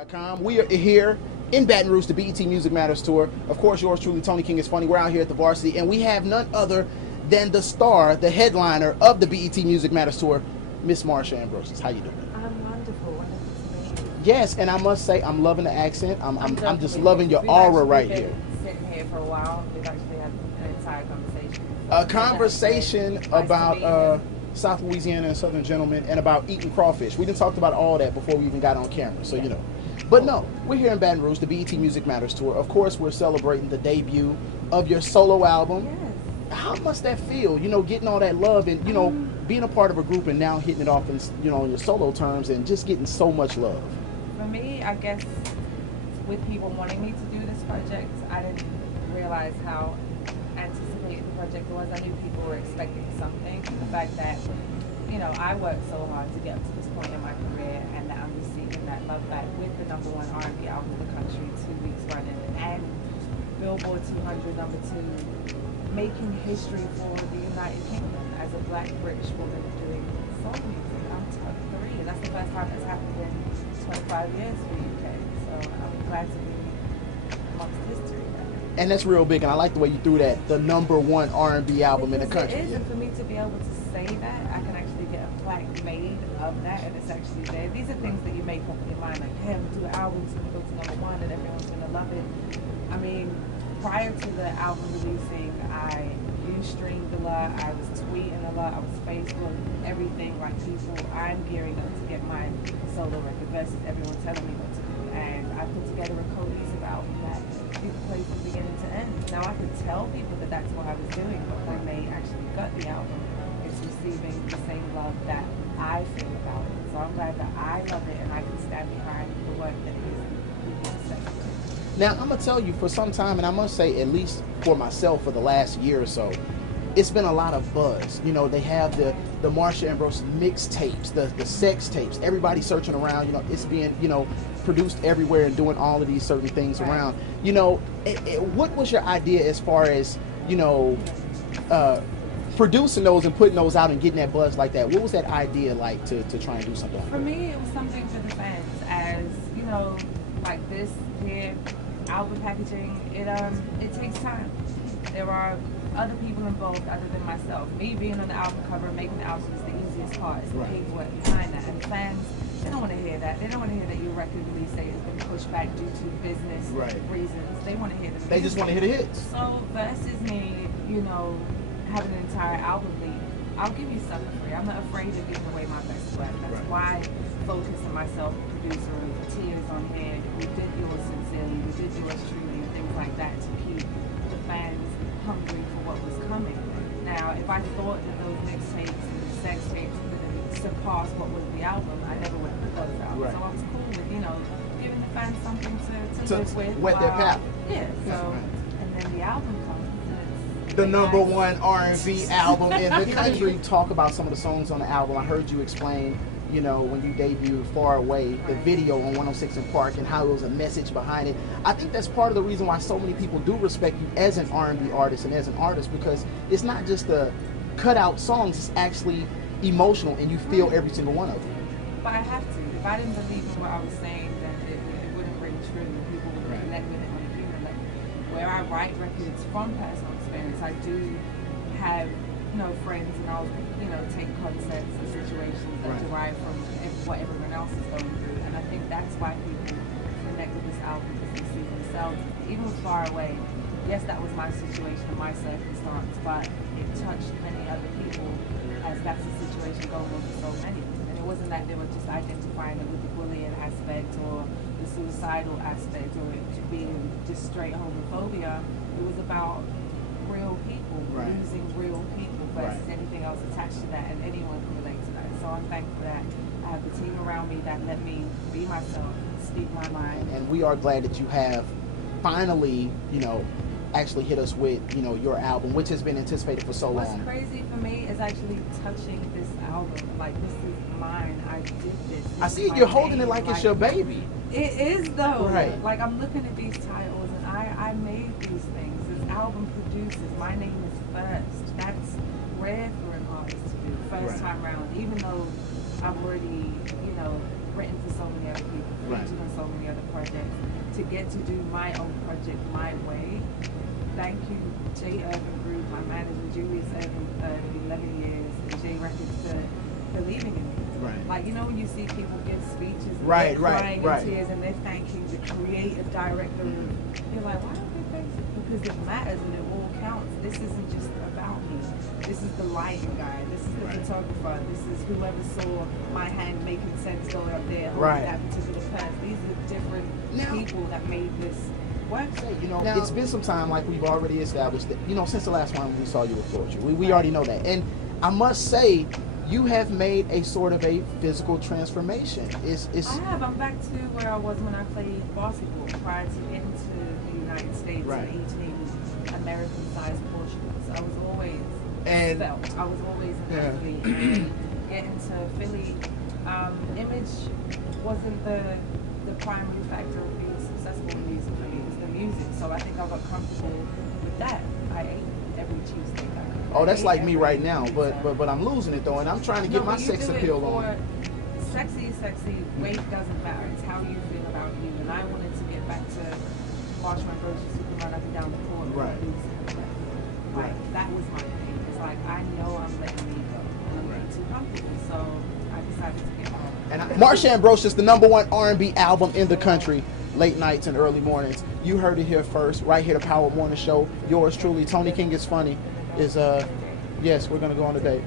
BETmusic.com. We are here in Baton Rouge, the BET Music Matters Tour. Of course, yours truly, Tony King is Funny. We're out here at the Varsity, and we have none other than the star, the headliner of the BET Music Matters Tour, Miss Marsha Ambrosius. How you doing? I'm wonderful. Wonderful to meet you. Yes, and I must say, I'm loving the accent. I'm just loving your We've aura right been here. Sitting here for a while. We've actually had an entire conversation. A conversation Nice about South Louisiana and Southern Gentlemen, and about eating crawfish. We didn't talk about all that before we even got on camera, so you know. But no, we're here in Baton Rouge, the BET Music Matters Tour. Of course, we're celebrating the debut of your solo album. Yes. How must that feel, you know, getting all that love and, you know, being a part of a group and now hitting it off in, you know, in your solo terms and just getting so much love? For me, I guess with people wanting me to do this project, I didn't realize how anticipated the project was. I knew people were expecting something. The fact that, you know, I worked so hard to get up to this point in my career, and that I'm receiving that love back with the #1 R&B album in the country 2 weeks running, and Billboard 200 #2, making history for the United Kingdom as a black British woman doing soul music. I'm top 3, and that's the first time that's happened in 25 years for the UK. So I'm glad to be amongst history there. And that's real big, and I like the way you threw that, the #1 R&B album in the country. It is, and for me to be able to say that, I can actually get a plaque made of that, and it's actually there. These are things that you make up in your mind, like, hey, I'm gonna do an album, it's gonna go to #1, and everyone's gonna love it. I mean, prior to the album releasing, I streamed a lot, I was tweeting a lot, I was Facebook, everything like people. I'm gearing up to get my solo record versus everyone telling me what to do. And I put together a cohesive album that people play from beginning to end. Now I could tell people that that's what I was doing, but when they actually got the album, it's receiving the same love that I feel about it. So I'm glad that I love it and I can stand behind the work that is being said. Now, I'm going to tell you, for some time, and I must say, at least for myself, for the last year or so, it's been a lot of buzz. You know, they have the Marsha Ambrosius mixtapes, the sex tapes. Everybody searching around, you know, it's being, you know, produced everywhere and doing all of these certain things around. You know, what was your idea as far as, you know, producing those and putting those out and getting that buzz like that? What was that idea like to try and do something like that? For me, it was something for the fans, as, you know, like this here, album packaging, it takes time. There are other people involved other than myself. Me being on the album cover and making the album is the easiest part. It's the paperwork behind that. And fans, they don't want to hear that. They don't want to hear that your record release date has been pushed back due to business reasons. They want to hear the music. They just want to hear the hits. So versus me, you know, having an entire album lead, I'll give you something free. I'm not afraid of giving away my best work. That's why Focus and myself, producer of Tears on here, we did yours sincerely, we did yours truly, and things like that to keep the fans hungry for what was coming. Now, if I thought that those mixtapes and the sex tapes were going to surpass what was the album, I never would have put those out. So I was cool with, you know, giving the fans something to live with. Wet their palate. Yeah, so, and then the album comes. The #1 R&B album in the country. Talk about some of the songs on the album. I heard you explain, you know, when you debuted Far Away, the video on 106 in Park, and how there was a message behind it. I think that's part of the reason why so many people do respect you as an R&B artist and as an artist, because it's not just the cut out songs, it's actually emotional and you feel every single one of them. But I have to. If I didn't believe in what I was saying, then it wouldn't ring true and people wouldn't connect with it on a human level. Where I write records from personal experience, I do have, you know, friends, and I'll, you know, take concepts and situations that derive from what everyone else is going through. And I think that's why people connect with this album, because they see themselves. Even with Far Away, yes, that was my situation and my circumstance, but it touched many other people, as that's the situation going on for so many. And it wasn't that they were just identifying it with the bullying aspect or the suicidal aspect or it being just straight homophobia. It was about real people, losing real people versus anything else attached to that, and anyone can relate to that. So I'm thankful that I have the team around me that let me be myself, speak my mind. And we are glad that you have finally, you know, actually hit us with, you know, your album, which has been anticipated for so long. What's crazy for me is actually touching this album. Like, this is mine. I did this. I see you're holding it like it's your baby. It is, though. Right. Like, I'm looking at these titles, and I made these things. This album produces. My name is first. That's rare for an artist to do. First time around. Even though I've already, you know, written for so many other people, Right. featured on so many other projects. To get to do my own project my way, thank you, J Urban Group, my manager, Julius Urban, 11 years, and J Records for believing in me. Right. Like, you know, when you see people give speeches, and Right, they're right, crying right. in tears, and they're thanking the creative director. You're like, why don't they thank you? Because it matters and it all counts. This isn't just about me. This is the lighting guy. This is the photographer. This is whoever saw my hand making sense going up there holding Right. that particular purse. These are different Now- people that made this work. You know, Now- it's been some time, like we've already established that, you know, since the last time we saw you with Poetry. We already know that. And I must say, you have made a sort of a physical transformation. I have. I'm back to where I was when I played basketball prior to getting to the United States Right. and eating American-sized portions. I was always And- I was always an Yeah. athlete. And getting to Philly, image wasn't the primary factor of being successful in music for me. It was the music. So I think I got comfortable with that. I ate every Tuesday. Oh, that's like me Every right now, pizza. but I'm losing it though, and I'm trying to get my but you sex do it appeal for- on. Sexy is sexy. Weight doesn't matter. It's how you feel about you. And I wanted to get back to Marsha Ambrosius, who can run up and down the court. and Right. lose in the play. Like that was my thing. It's like I know I'm letting me go, and I'm getting too comfortable. So I decided to get home. And Marsha Ambrosius, the #1 R&B album in the country, late nights and early mornings. You heard it here first, right here, the Power Morning Show. Yours truly, Tony King is Funny, is yes, we're gonna go on a date.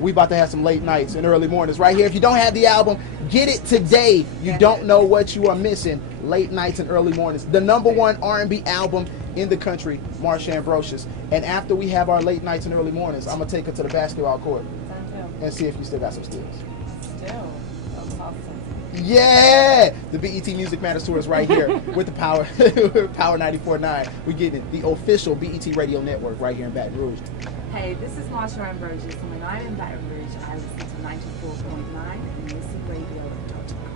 We about to have some late nights and early mornings right here. If you don't have the album, get it today. You don't know what you are missing. Late nights and early mornings. The #1 R&B album in the country, Marsha Ambrosius. And after we have our late nights and early mornings, I'm gonna take her to the basketball court and see if you still got some skills. Still, I'm soft sensitive. Yeah, the BET Music Matters Tour is right here with the Power Power 94.9. We get it, the official BET Radio Network right here in Baton Rouge. Hey, this is Marsha Ambrosius, and when I'm in Baton Rouge, I listen to 94.9 and listen radio.com.